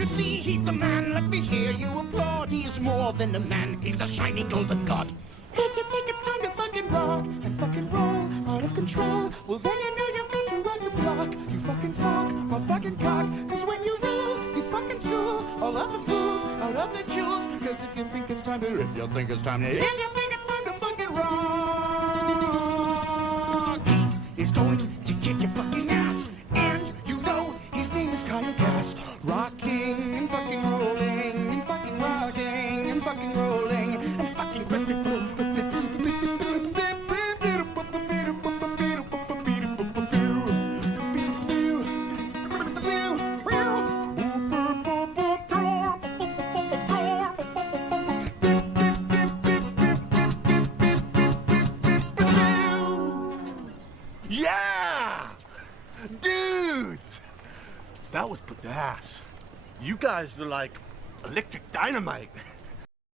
you see, he's the man. Let me hear you applaud. He is more than a man. He's a shiny golden god. If you think it's time to fucking rock and fucking roll out of control, well then you know you've got to run your block. You fucking sock or fucking cock. Cause when you rule, you fucking school all of the fools out of the jewels. Cause if you think it's time to fucking rock, he's going to kick your fucking ass. And you know his name is Kyle Gass. Rocking and fucking rolling and fucking rocking and fucking rolling and fucking Yeah! Dudes! That was badass. You guys are like electric dynamite.